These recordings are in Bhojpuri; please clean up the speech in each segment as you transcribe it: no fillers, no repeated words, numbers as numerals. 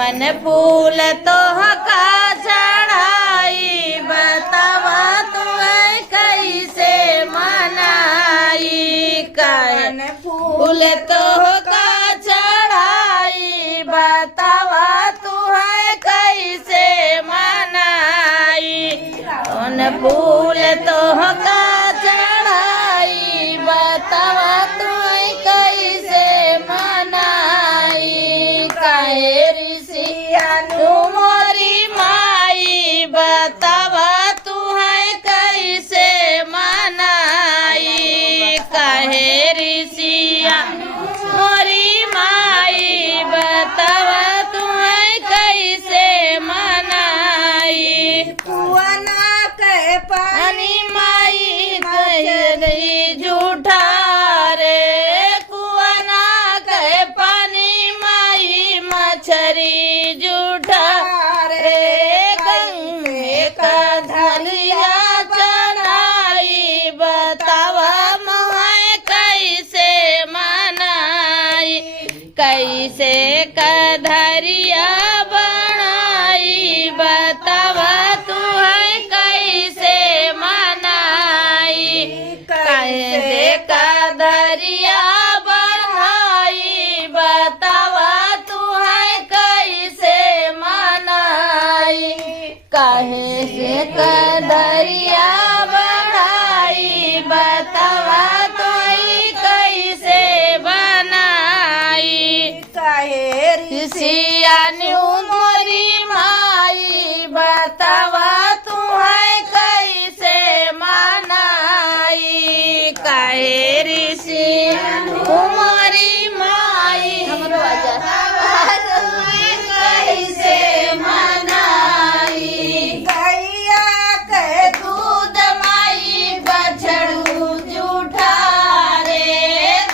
कवन फूल तोहका चढ़ाई बतावा तुम्हें कैसे मनाई कवन फूल तोहका चढ़ाई बतावा तुम्हें कैसे मनाई कवन फूल तोहका चढ़ाई बतावा तुम्हें कैसे मनाई काहे ऋषिया मोरी माई बतावा तुम्हें कैसे मनाई काहे ऋषिया मोरी माई बतावा तुम्हें कैसे मनाई कुआना के पानी माई गई झूठा रे कुआना के पानी माई मछरी झूठा रे गंगे का धलिया चढ़ाई बतावा मोहे कैसे मनाई कैसे कधरिया बनाई बतावा तुम्हें कैसे मनाई कैसे कधरिया बनाई बतावा तुम्हें कैसे मनाई कैसे कधरिया बनाई बतावा तुम्हें कैसे बनाई काहे ऋषिया मोरी माई बतावा तुम्हें कैसे मनाई काहे ऋषिया मोरी माई बतावा तुम्हें कैसे मनाई गैया के दूध माई बछड़ू झूठा रे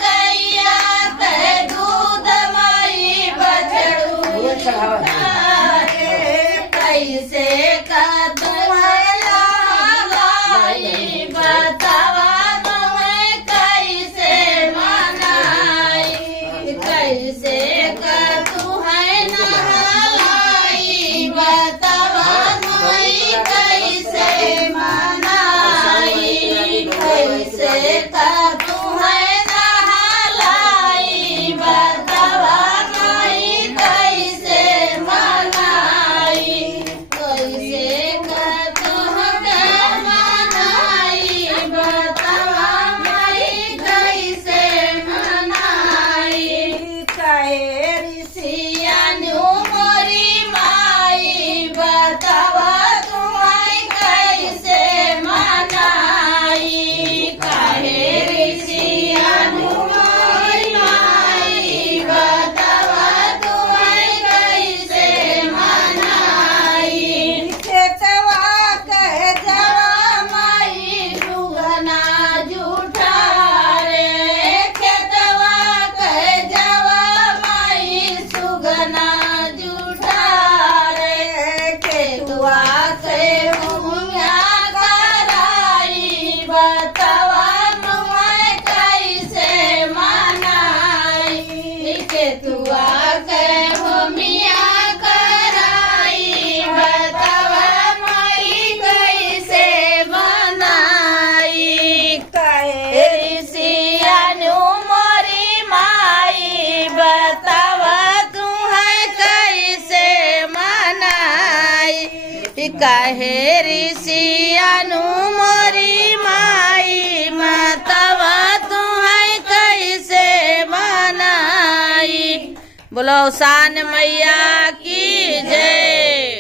गैया के दूध माई बछड़ू झूठा रे कैसे कदलाई बतावा तुम्हें कैसे मनाई कैसे तुम्हें नहलाई बतावा तुम्हें कैसे मनाई कैसे तुम्हें नहलाई बतावा तुम्हें कैसे मनाई कैसे तुहके मनाई बतावा मैं कैसे मनाई काहे ऋषिया मोरी माई बतावा तुम्हें कैसे मनाई काहे ऋषिया मोरी माई बतावा तुम्हें कैसे मनाई खेतवा के जवा माई सुगना झूठा रे खेतवा के जवा माई सुगना झूठा रे खेतवा के मुंगिया कराई बतावा तुम्हें कैसे मनाई खेतवा के मुंगिया कराई बतावा मैं कैसे मनाई काहे ऋषिया मोरी माई बतावा तुम्हें कैसे मनाई काहे ऋषिया मोरी माई बतावा तुम्हें कैसे मनाई बोलो शान मैया